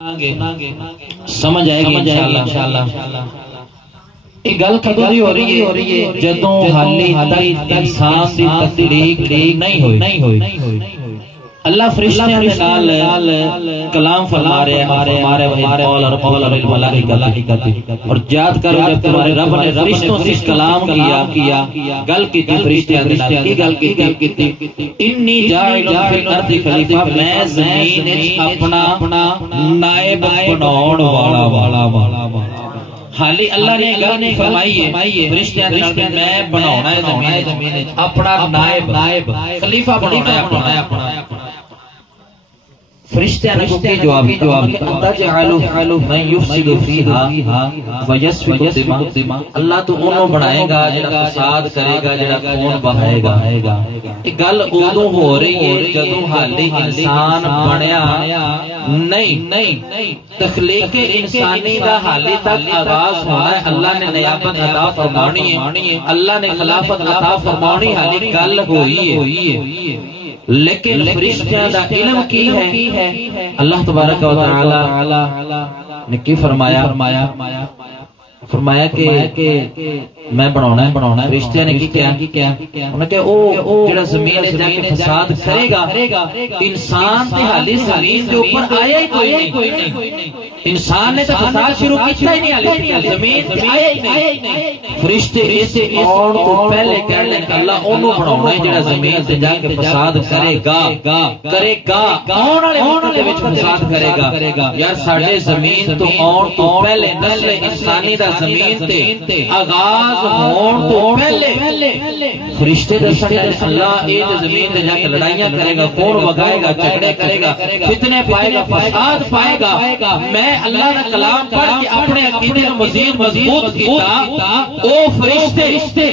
سمجھ آئے گی انشاءاللہ۔ یہ گل کدوں دی ہو رہی ہے؟ جدوں حالی تک انسان دی تخلیق نہیں ہوئی۔ اللہ فرشتیاں دے نال کلام فرما رہے ہیں اور یاد کرو جب تمہارے رب نے فرشتوں سے کلام کیا، گل کی فرشتیاں دے نال کی گل کی، انی جاعل فی الارض خلیفہ، میں زمین وچ اپنا نائب بناون والا حالی اللہ نے گل فرمائی ہے فرشتیاں دے نال میں بناونا ہے زمین اپنا نائب خلیفہ بناونا ہے اپنا۔ فرشتیاں نے کوئی جواب تجعل من یفسد فیہا ویسفک الدماء، اللہ تو انہوں بنائے گا جڑا فساد کرے گا، جڑا خون بہائے گا۔ یہ گل ادوں ہو رہی ہے جدوں حالی انسان بنیا نہیں، تخلیق انسانی دا حالی تک آغاز ہونا ہے۔ اللہ نے نیابت عطا فرمانی ہے، اللہ نے خلافت عطا فرمانی، حالی گل ہوئی ہے، لیکن فرشتیاں دا علم کی ہے؟ اللہ تبارک و تعالی نے کی فرمایا کہ میں بناونا ہے۔ فرشتیاں نے کی کیا؟ انہوں نے کہا او جڑا زمین ہے جا کے فساد کرے گا، انسان تے حالی زمین کے اوپر آیا ہی کوئی نہیں، انسان نے تو فساد شروع کیتا ہی نہیں، حالی زمین تے آیا ہی نہیں۔ فرشتے اسے آن تو پہلے کہہ لیں کہ اللہ انہوں بناونا ہے جڑا زمین تے جا کے فساد کرے گا، آن والے وقت دے وچ فساد کرے گا۔ یار ساڈے زمین تو آن تو پہلے نسل انسانی دا زمین تے آغاز ہون تو پہلے فرشتے دسن اللہ اے زمین تے جا کے لڑائیاں کرے گا، خون وگائے گا، جھگڑے کرے گا، فتنے پائے گا، فساد پائے گا۔ میں اللہ کا کلام پڑھ کے اپنے عقیدے کو مزید مضبوط کیتا، او فرشتے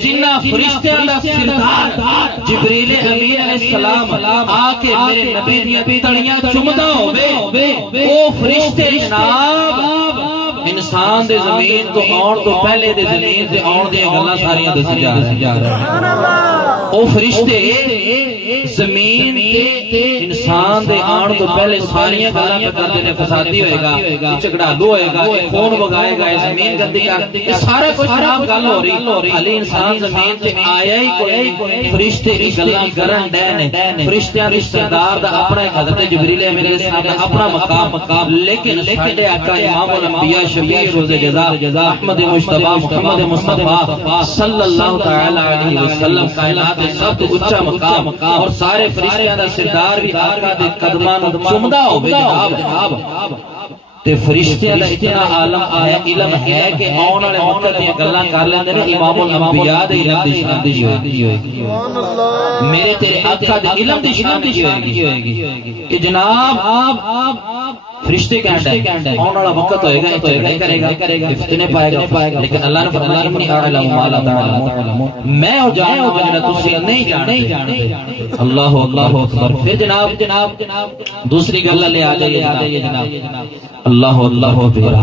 جنہ فرشتیاں دا سردار جبریل امین علیہ السلام آ کے میرے نبی دی تڑیاں چمدا ہوے، او فرشتے جناب انسان دے زمین تو آن تو پہلے دے زمین تے آن دے گلاں ساریاں دسی جا رہے ہیں۔ او فرشتے زمین تے انسان دے آن تو پہلے ساریاں گلاں پہ کر دینے، فسادی ہوئے گا، چگڑالو ہوئے گا، خون وگائے گا، زمین گندی کر، یہ سارا کچھ خراب گل ہو رہی، حالی انسان زمین تے آیا ہی کوئی۔ فرشتے اس گلاں کرن ڈے، فرشتیاں دی سردار دا اپنا حضرت جبریل امین علیہ السلام دا اپنا مقام، لیکن ساڈے آقا امام الانبیاء شفیع روز جزا احمد مجتبی محمد مصطفیٰ صلی اللہ تعالی علیہ وسلم کائنات سب تو اونچا مقام اور سارے فرشتیاں دا سردار بھی آقا دے قدماں نوں چومدا ہوے جناب۔ تے فرشتیاں دا اتنا عالم ہے، علم ہے کہ آن والے وقت دی گلاں کر لیندے نے، امام الانبیاء دے علم دی شان دی ہوئے گی، میرے تیرے آقا دے علم دی شان دی ہوئے گی کہ جناب فرشتے کہنڈے آن والا وقت ہوئے گا، جھگڑے کرے گا، فتنے پائے گا، لیکن اللہ نے فرمایا انی اعلم ما لا تعلمون، میں ہو جانتا ہوں جنہاں تسی نہیں جانتے۔ اللہ اکبر۔ پھر جناب دوسری گل لے آ جائیے جناب، اللہ اکبر۔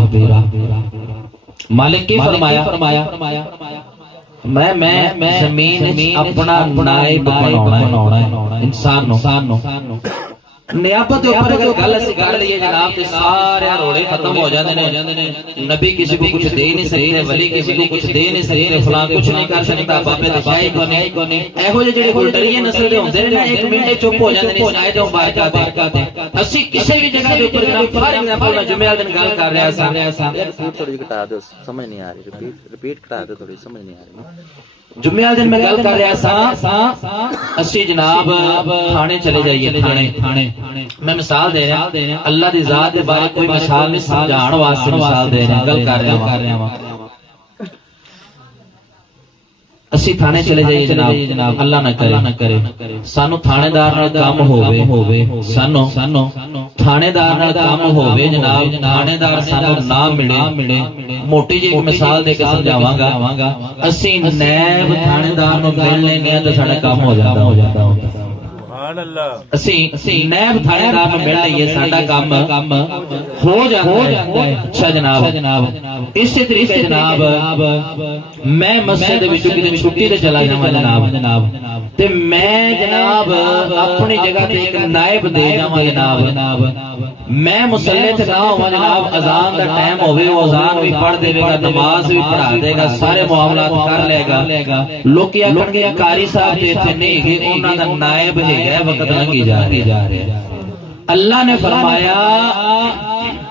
مالک کی فرمایا میں زمین اپنا نائب بناونا ہے انسان نو۔ نیابت کے اوپر اگر گل اسی کر لیے جناب تے سارے روڑے ختم ہو جاندے نے، نبی کسی کو کچھ دے نہیں سکتے، ولی کسی کو کچھ دے نہیں سکتے، فلاں کچھ نہیں کر سکتا، بابے تے شاہی کو نہیں، ایہو جڑے گلڈریے نسل دے ہوندے نے، ایک منٹ چپ ہو جاندے نے آیت مبارکہ تے۔ اسی کسی بھی جگہ دے اوپر جناب فار ایگزامپل میں جمعہ دن گل کر رہا سا، تھوڑی گھٹا دو، سمجھ نہیں آ رہی، ریپیٹ کرا دو، تھوڑی سمجھ نہیں آ رہی۔ جمعہ دن میں گل کر رہا سا، اسی جناب تھانے چلے جائیے، تھانے میں مثال دے رہا ہوں، اللہ دی ذات دے بارے کوئی مثال نہیں سمجھان واسطے مثال دے رہا ہوں، گل کر رہا ہوں۔ اسی تھانے چلے جائیے جناب، اللہ نہ کرے سانو تھانے دار نال کام ہووے، سانو تھانے دار نال کام ہووے جناب، تھانے دار سانو نہ ملے، موٹی جی مثال دے کے سمجھاواں گا، اسی نیب تھانے دار نو مل لینے تے ساڈا کام ہو جاتا۔ اسی نیب تھانے دار نو مل لئیے ساڈا کام ہو جاتا ہے۔ اچھا جناب، اسی طریقے جناب میں مسجد وچ کدی چھٹی تے چلا جاواں جناب، تے میں جناب اپنی جگہ تے ایک نائب دے جاواں جناب میں مسلح تے نہ ہوا جناب اذان دا ٹائم ہوے وہ اذان بھی پڑھ دے گا نماز بھی پڑھا دے گا سارے معاملات کر لے گا لوگ کیا کرن گے قاری صاحب تے ایتھے نہیں گے انہاں دا نائب ہے وقت لنگی جا رہا ہے اللہ نے فرمایا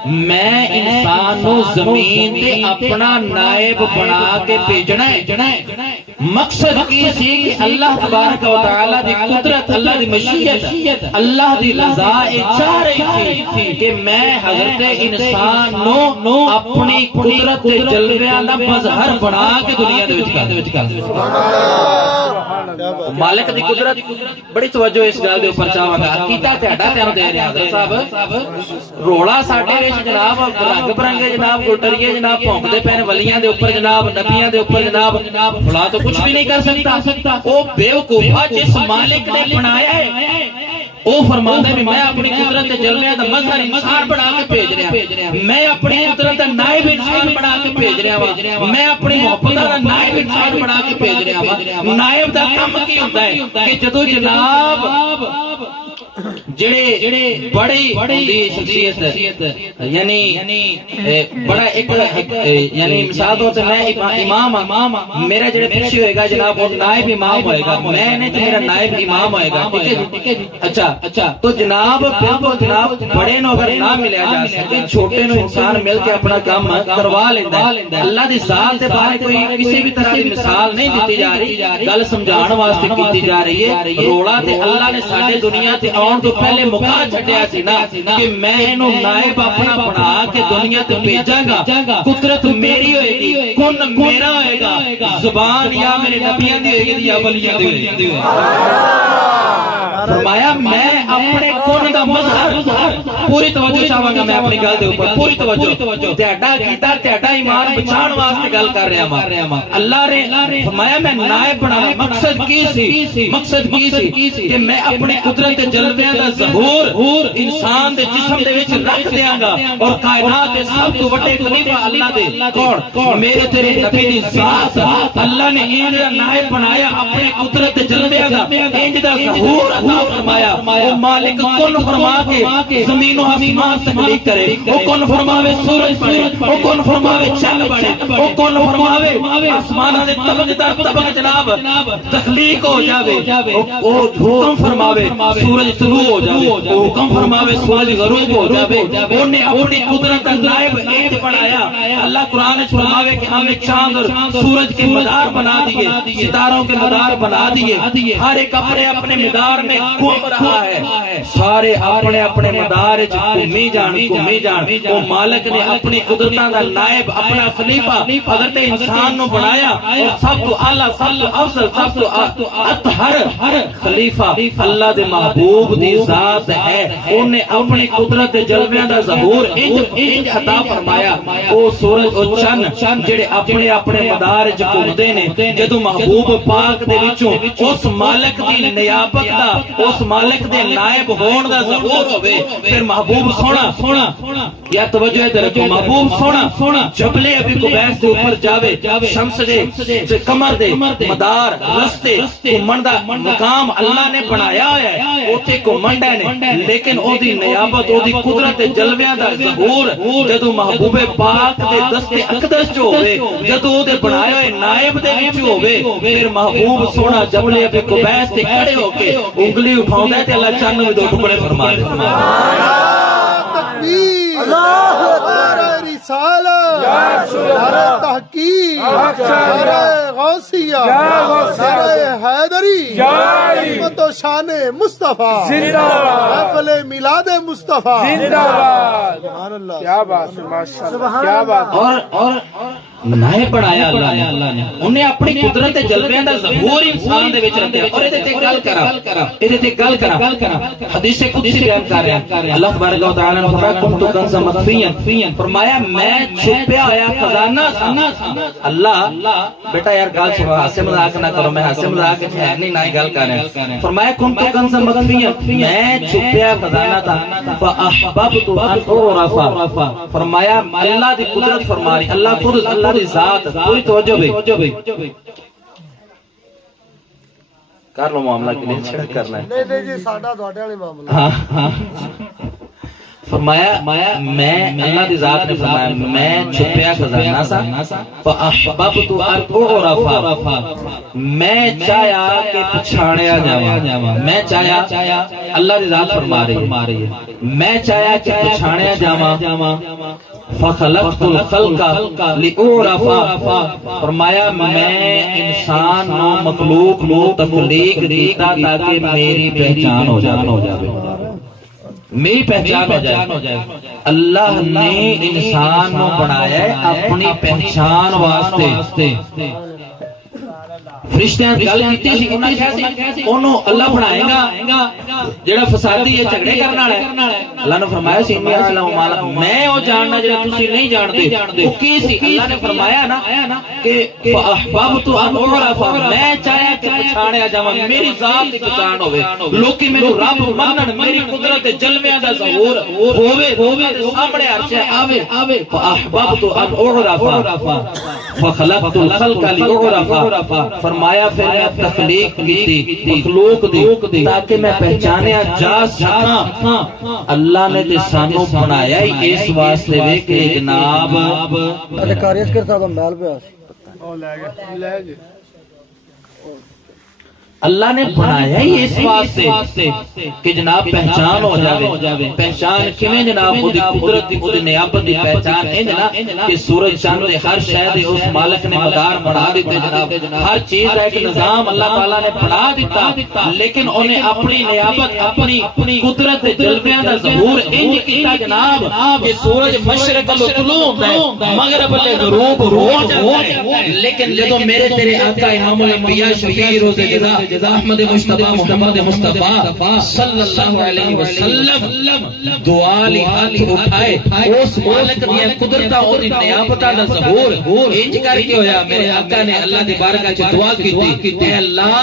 میں انسان نو زمین تے اپنا نائب بنا کے بھیجنا ہے مقصد کی سی کہ اللہ تبارک و تعالی دی قدرت اللہ دی مشیت اللہ دی رضا چاہ رہی تھی کہ میں حضرت انسان نو اپنی قدرت تے جلویاں دا مظہر بنا کے دنیا دے وچ مالک دی قدرت بڑی توجہ اس گل دے اوپر چاہواں گا کیتا تہاڈا تے دے رہا حضرت صاحب رولا ساڈے وچ جناب رنگ برنگے جناب گلٹریے جناب بھونکدے پے ولیاں دے اوپر جناب نبیاں دے اوپر جناب فلاں تو کچھ بھی نہیں کر سکتا او بیوقوفا جس مالک نے بنایا ہے او فرماندا ہے میں اپنی قدرت تے جلویاں دا مظہر انسان بنا کے بھیج رہا میں اپنی قدرت دا نائب انسان بنا کے بھیج رہا ہاں میں اپنی محبت دا نائب انسان بنا کے بھیج رہا ہاں نائب دا کم کی ہوندا ہے کہ جدوں جناب جڑے بڑی شخصیت یعنی بڑا ایک یعنی مثال طور تے میں امام میرا جڑے پیچھے ہوئے گا جناب وہ نائب امام ہوئے گا میں نہیں تو میرا نائب امام ہوئے گا ٹھیک ہے اچھا تو جناب بالکل جناب بڑے نو اگر نہ ملیا جا سکے چھوٹے نو انسان مل کے اپنا کام کروا لیندا ہے اللہ دی ذات دے بارے کوئی کسی بھی طرح دی مثال نہیں دتی جا رہی گل سمجھان واسطے کیتی جا رہی ہے رولا تے اللہ نے ساڈے دنیا تے آن تو پہلے مکا چھڈیا سی نا کہ میں اینو نائب اپنا بنا کے دنیا تے بھیجاں گا قدرت میری ہوئے گی کن میرا ہوئے گا زبان یا میرے نبیوں دی ہوئے گی یا ولیاں دی ہوئے گی فرمایا میں اپنے کون دا مظہر پوری توجہ چاہواں گا میں اپنی گل دے اوپر پوری توجہ تہاڈا کیتا تہاڈا ایمان بچان واسطے گل کر رہا ہاں اللہ نے فرمایا میں نائب بنانا مقصد کی سی کہ میں اپنی قدرت جلویاں دا ظہور انسان دے جسم دے وچ رکھ دیاں گا اور کائنات دے سب تو بڑے خلیفہ اللہ دے کون میرے تیرے نبی دی ذات اللہ نے انج دا نائب بنایا اپنے قدرت جلویاں دا انج دا ظہور عطا فرمایا وہ مالک کن فرما کے زمین و آسمان تخلیق کرے وہ کن فرماوے سورج بنے وہ کن فرماوے چند بنے وہ کن فرماوے آسمانہ دے طبق جناب تخلیق ہو جاوے وہ حکم فرماوے سورج طلوع ہو جاوے وہ حکم فرماوے سورج غروب ہو جاوے انہیں اپنی قدرت نائب ایج بنایا اللہ قرآن فرماوے کہ ہمیں چاند اور سورج کے مدار بنا دیے ستاروں کے مدار بنا دیے ہر ایک اپنے مدار میں گھوم رہا ہے سارے اپنے مدار گھومی جان وہ مالک نے اپنی قدرتاں دا نائب اپنا خلیفہ حضرت انسان نو بنایا اور سب تو اعلیٰ سب تو افضل سب تو اطہر خلیفہ اللہ دے محبوب دی ذات ہے انہیں اپنی قدرت دے جلویاں دا ظہور انج عطا فرمایا او سورج او چند جڑے اپنے مدار گھومدے نے جدوں محبوب پاک دے وچوں اس مالک دی نیابت دا اس مالک دے نائب ہون دا ظہور ہوئے پھر محبوب سونا یا توجہ ہے در محبوب سونا جبلے ابھی قبیس دے اوپر جاوے شمس دے کمر دے مدار رستے گھومن دا مقام اللہ نے بنایا ہے اوتھے گھومن نے لیکن او دی نیابت او دی قدرت جلویاں دا ظہور جدوں محبوب پاک دے دستے اقدس جو ہوئے جدوں او دے بنائے ہوئے نائب دے وچ ہوئے پھر محبوب سونا جبلے ابھی قبیس تے کھڑے ہو کے انگلی اٹھاؤں تے اللہ چند میں دو ٹکڑے فرما دے اللہ اکبر رسالت نعرہ تحقیق نعرہ غوثیہ نعرہ حیدری عظمت و شان مصطفیٰ محفل میلاد مصطفیٰ سبحان اللہ کیا بات ماشاءاللہ کیا بات اور نائب بنایا اللہ نے انہیں اپنی قدرت جلویاں دا ظہور انسان دے وچ رکھیا اور ایدے تے گل کرا حدیث قدسی بیان کر رہا ہے اللہ تبارک و تعالی نے فرمایا کنت کنز مخفیا فرمایا میں چھپیا ہوا خزانہ تھا اللہ بیٹا یار گل سنو ہنسے مذاق نہ کرو میں ہنسے مذاق ہے نہیں نہ گل کر رہا ہوں فرمایا کنت کنز مخفیا میں چھپیا خزانہ تھا فاحببت ان اعرف فرمایا اللہ دی قدرت فرما رہی اللہ خود اللہ دی ذات پوری توجہ بھی کر لو معاملہ کے لیے چھڑک کرنا ہے. نہیں نہیں جی ساڈا تواڈے والے معاملہ. ہاں فرمایا میں اللہ دی ذات نے فرمایا میں چھپیا خزانہ سا فاحببت ان اعرف میں چاہیا کہ پچھاڑیا جاواں. میں چاہیا اللہ دی ذات فرما رہی ہے میں چاہیا کہ پچھاڑیا جاواں فخلقت الخلق لأعرف فرمایا میں انسان نو مخلوق نو تخلیق دیتا تاکہ میری پہچان ہو جاوے میری پہچان ہو جائے. اللہ نے انسان کو بنایا ہے اپنی پہچان واسطے. فرشتیاں گل کیتی سی انہاں کہیا سی اونوں اللہ بنائے گا جڑا فسادی ہے جھگڑے کرن والا ہے. اللہ نے فرمایا سی میں او جاننا جڑا تسی نہیں جاندے او کی سی. اللہ نے فرمایا نا کہ فاحببت ان اعرف میں چاہیا کہ پہچانیا جاواں میری ذات دی پہچان ہوے لوکی مینوں رب منن میری قدرت تے جلویاں دا ظہور ہوے سامنے عرش آوے فاحببت ان اعرف فخلقت الخلق لأعرف فرمایا پھر میں تخلیق کی مخلوق دی تاکہ میں پہچانیا جا سکاں. اللہ نے تے سانو بنایا ہی اس واسطے وے کہ جناب کاریس کر صاحب محل پہ او لے گئے اللہ نے بنایا ہی اس واسطے کہ جناب پہچان ہو جاوے. پہچان کیویں جناب او دی قدرت دی او دی نیابت دی پہچان انج نا کہ سورج چاند دے ہر شے دے اس مالک نے مدار بنا دتے جناب. ہر چیز دا ایک نظام اللہ تعالی نے بنا دیتا لیکن انہیں اپنی نیابت اپنی قدرت دے جلویاں دا ظہور انج کیتا جناب کہ سورج مشرق ال طلوع ہوندا ہے مغرب ال غروب ہو جاتا ہے. لیکن جدوں میرے تیرے آقا امام الانبیاء شفیع روز جزا احمد مصطفیٰ محمد مصطفیٰ صلی اللہ علیہ وسلم دعا لی ہاتھ اٹھائے اس مالک دیا قدرتہ اور نیابتہ دا ظہور انج کر کے ہویا. میرے آقا نے اللہ دی بارگاہ چ دعا کی اے اللہ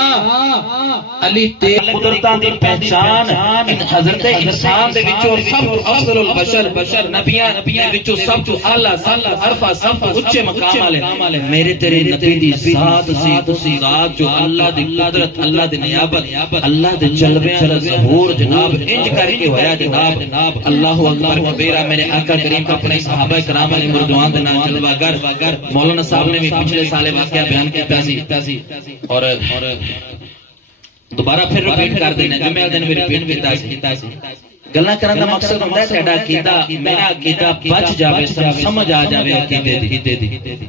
علی تے قدرتہ دی پہچان حضرت انسان دے وچوں سب تو افضل البشر نبیاں دے وچوں سب تو اعلی سب تو عرفہ سب تو اونچے مقام والے میرے تیرے نبی دی ذات سی تسی ذات جو اللہ دی قدرت اللہ دی نیابت اللہ دے جلویاں دا ظہور جناب انج کر کے ہویا جناب. اللہ اکبر کبیرہ. میرے آقا کریم اپنے صحابہ کرام علیہ مردوان دے نام جلوہ گر مولانا صاحب نے بھی پچھلے سال واقعہ بیان کیتا سی اور دوبارہ پھر ریپیٹ کر دینا جمعہ دن بھی ریپیٹ کیتا سی. گلاں کرن دا مقصد ہوندا ہے تہاڈا عقیدہ میرا عقیدہ بچ جاوے سمجھ آ جاوے عقیدے دی.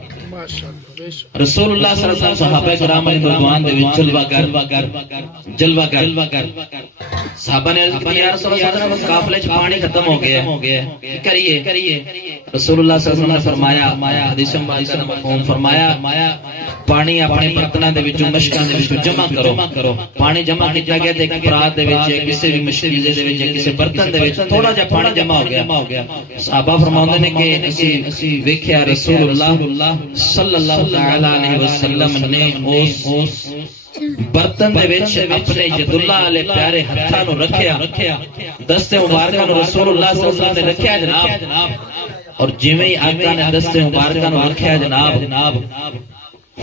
رسول اللہ صلی اللہ علیہ وسلم صحابہ کرام علیہ رضوان دے وچ جلوہ گر صحابہ نے عرض کی یا رسول اللہ صلی اللہ علیہ وسلم قافلے چ پانی ختم ہو گیا ہے کریے. رسول اللہ صلی اللہ علیہ وسلم نے فرمایا حدیث مبارکہ کا مفہوم فرمایا پانی اپنے برتناں دے وچوں مشکاں دے وچوں جمع کرو. پانی جمع کیتا گیا تے ایک پرات دے وچ کسی بھی مشکیزے دے وچ کسی برتن دے وچ تھوڑا جہا پانی جمع ہو گیا. صحابہ فرماندے نے کہ اسی ویکھیا رسول اللہ صلی اللہ تعالی علیہ وسلم نے اس برتن دے وچ اپنے ید اللہ علیہ پیارے ہتھاں نو رکھیا دستے مبارکہ نو رسول اللہ صلی اللہ علیہ وسلم نے رکھیا جناب. اور جویں ہی آقا نے دستے مبارکہ نو رکھیا جناب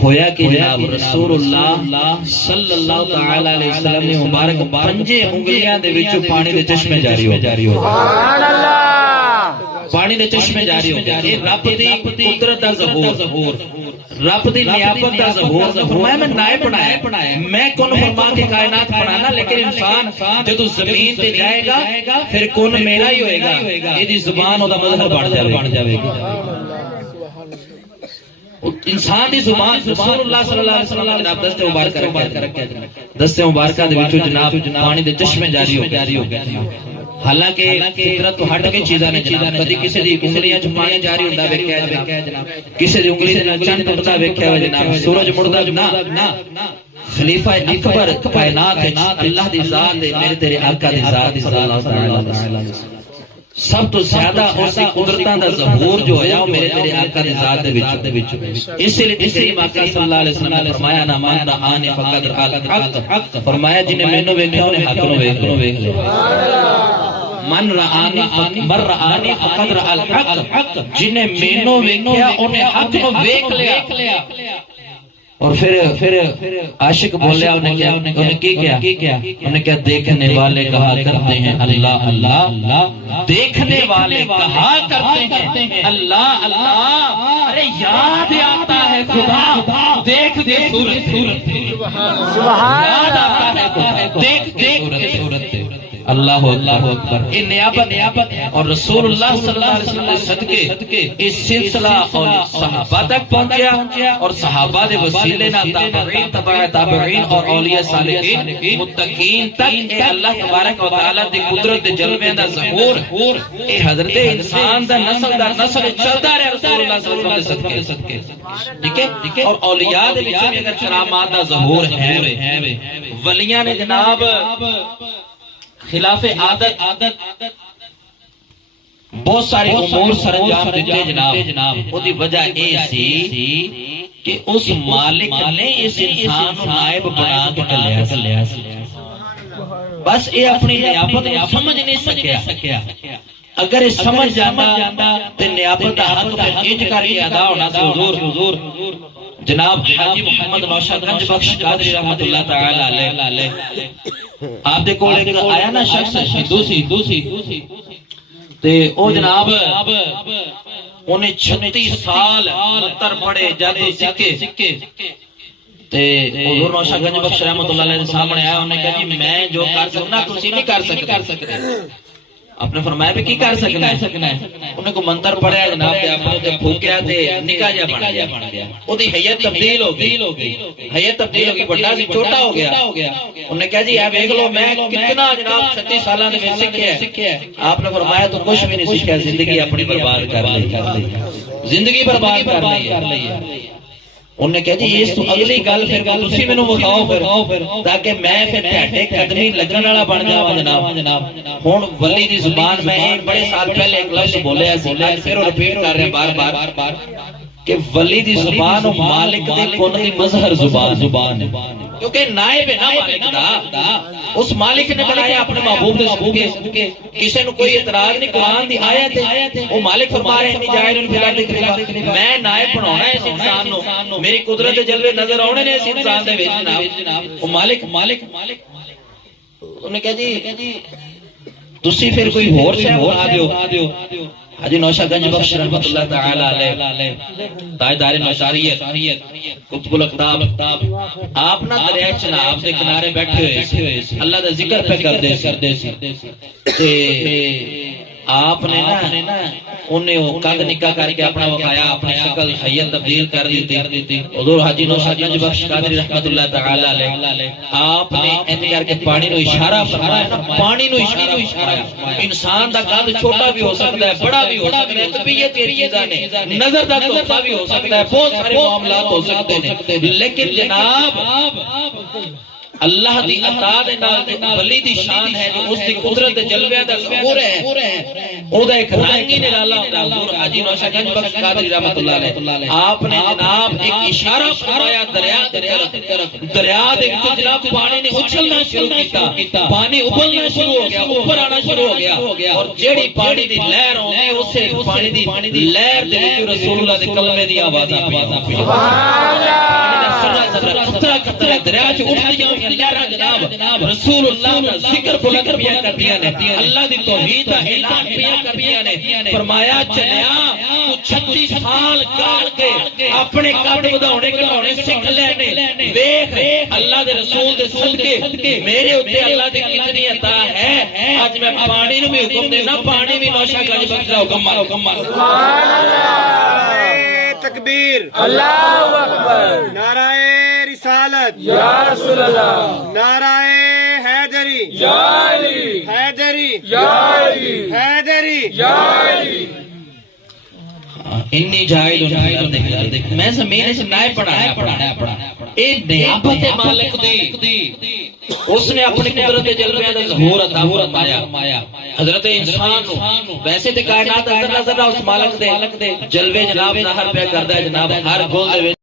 ہویا کہ جناب رسول اللہ صلی اللہ تعالی علیہ وسلم نے مبارک پنجے انگلیاں دے وچوں پانی دے چشمے جاری ہو سبحان اللہ. پانی دے چشمے جاری ہو گئے. رب دی قدرت دا ظہور رب دی نیابت دا ظہور. فرمایا میں نائب بنایا میں کون فرما کے کائنات بنانا لیکن انسان جدو زمین تے جائے گا پھر کون میرا ہی ہوئے گا. یہ دی زبان او دا مظہر بن جاوے گا. انسان دی زبان رسول اللہ صلی اللہ علیہ وسلم جناب دستے مبارکہ رکھیا دستے مبارکہ دے وچوں جناب پانی دے چشمے جاری ہو گئے. حالانکہ فطرت تو ہٹ کے چیزاں نے جناب کدی کسی دی انگلیاں چ پانی جاری ہوندا ویکھیا جناب کسی دی انگلی دے نال چند ٹپدا ویکھیا ہوا جناب سورج مڑدا نہ. خلیفہ اکبر کائنات ہے اللہ دی ذات ہے میرے تیرے آقا دی ذات صلی اللہ تعالی علیہ وسلم سب تو زیادہ اسی قدرتاں دا ظہور جو ہویا وہ میرے تیرے آقا دی ذات دے وچ. اس لیے کریم آقا صلی اللہ علیہ وسلم نے فرمایا نا من رآنی فقد رأى الحق. فرمایا جنہیں مینوں ویکھیا انہیں حق نو ویکھ لیا. من رآنی فقد رأى الحق. جنہیں مینوں ویکھیا انہیں حق نو ویکھ لیا. اور پھر عاشق بولیا انہیں کیا انہیں کیا دیکھنے والے کہا کرتے ہیں اللہ اللہ، دیکھنے والے کہا کرتے ہیں اللہ اللہ، ارے یاد آتا ہے خدا دیکھ کے صورت، یاد آتا ہے دیکھ کے صورت۔ اللہ اکبر، یہ نیابت اور رسول اللہ صلی اللہ علیہ وسلم صدقے اس سلسلہ اور صحابہ تک پہنچیا، اور صحابہ دے وسیلے نہ تابعین تبع تابعین اور اولیاء صالحین متقین تک اے اللہ تبارک و تعالی دی قدرت دے جلوے دا ظہور اے حضرت انسان دا نسل چلتا رہے رسول اللہ صلی اللہ علیہ وسلم دے صدقے، ٹھیک ہے؟ اور اولیاء دے وچ بھی اگر کرامات دا ظہور ہے، ولیاں نے جناب خلاف عادت بہت سارے امور سر انجام دیتے جناب، وہ دی وجہ یہ سی کہ اس مالک نے اس انسان کو نائب بنا کے لیا، بس یہ اپنی نیابت سمجھ نہیں سکیا، اگر یہ سمجھ جانا تو نیابت کا حق پھر انج کر کے ادا ہونا سی۔ حضور جناب حاجی محمد نوشاد گنج بخش قادری رحمت اللہ تعالی علیہ، آپ دے کول ایک آیا نا شخص ہندو سی تے او جناب انہیں 36 سال منتر پڑے جادو سکے تے حضور نوشاد گنج بخش رحمت اللہ علیہ سامنے آیا، انہیں کہا جی میں جو کر سکنا تسی نہیں کر سکتے۔ آپ نے فرمایا بھی کی کر سکنا ہے؟ انہیں کو منتر پڑھیا جناب تے اپنے تے پھوکیا تے نکا جا بن گیا، او دی حیت تبدیل ہو گئی، بڑا سی چھوٹا ہو گیا۔ انہیں کہا جی آپ دیکھ لو میں کتنا جناب 36 سالہ نے میں سکھیا ہے۔ آپ نے فرمایا تو کچھ بھی نہیں سکھیا، زندگی اپنی برباد کر لی، زندگی برباد کر لی۔ انہوں نے کہا جی اس تو اگلی گل پھر تسی مینوں بخاؤ پھر تاکہ میں پھر تہاڈے قدمی لگن والا بن جاواں جناب۔ ہن ولی دی زبان میں بڑے سال پہلے ایک لفظ بولیا سی، پھر وہ رپیٹ کر رہے ہیں بار کہ ولی دی زبان مالک دی کون دی مظہر زبان ہے، کیونکہ نائب ہے نا مالک دا، اس مالک نے بنایا اپنے محبوب دے صدقے، کسی نے کوئی اعتراض نہیں، قرآن دی آیت ہے، وہ مالک فرما رہے ہیں جائر فی الارض خلیفہ، میں نائب بنانا ہے اس انسان نو، میری قدرت دے جلوے نظر آنے نے اس انسان دے وچ جناب۔ وہ مالک انہوں نے کہا جی تسی پھر کوئی ہور شے بنا دیو۔ حاجی نوشاد گنج بخش رحمت اللہ تعالی علیہ تاجدار نوشاریت قطب الاقطاب، آپ نہ دریائے چناب دے کنارے بیٹھے ہوئے اللہ دا ذکر پہ کردے سی، آپ نے نا انہیں وہ قد نکا کر کے اپنا وقایا، اپنی شکل حیت تبدیل کر دیتی۔ حضور حاجی نوشاد گنج بخش قادری رحمت اللہ تعالی علیہ آپ نے انج کر کے پانی نو اشارہ فرمایا نا، پانی نو اشارہ فرمایا۔ انسان دا قد چھوٹا بھی ہو سکتا ہے، بڑا بھی ہو سکتا ہے، طبیعت یہ چیزاں نے، نظر دا تحفہ بھی ہو سکتا ہے، بہت سارے معاملات ہو سکتے ہیں، لیکن جناب اللہ دی عطا دے نال ولی دی شان ہے جو اس دی قدرت جلوے دا ظہور ہے، او دا ایک رنگی نرالا ہوتا ہے۔ حضور حاجی نوشاد گنج بخش قادری رحمت اللہ علیہ آپ نے جناب ایک اشارہ فرمایا دریا دے طرف، دریا دے وچ جناب پانی نے اچھلنا شروع کیتا، پانی ابلنا شروع ہو گیا، اوپر آنا شروع ہو گیا، اور جیڑی پانی دی لہر ہوندی اسے پانی دی لہر دے وچ رسول اللہ دے کلمے دی آوازاں پئی، سبحان اللہ، خطرہ خطرہ دریا چ اٹھ جاؤ لہراں جناب، رسول اللہ دا ذکر بلند پیا کردیاں نے، اللہ دی توحید دا اعلان پیا کردیاں نے۔ فرمایا چلیا تو 36 سال گال کے اپنے قد ودھاؤنے گھٹاؤنے سکھ لینے، ویکھ اللہ دے رسول دے صدقے میرے اوتے اللہ دی کتنی عطا ہے۔ اج میں پانی نو بھی حکم دینا، پانی بھی نوشاد گنج بخش دا حکم مارو، سبحان اللہ، تکبیر، اللہ اکبر، نعرہ رسالت یا رسول اللہ، نعرہ حیدری یا علی، حیدری یا علی، حیدری یا علی۔ انی جائل میں زمین سے نائب پڑھایا، اے نیابت مالک دی، اس نے اپنی قدرت جلوے دا ظہور عطا فرمایا حضرت انسان نو۔ ویسے تے کائنات ذرہ ذرہ اس مالک دے جلوے جناب ظاہر پہ کردا ہے جناب، ہر گل دے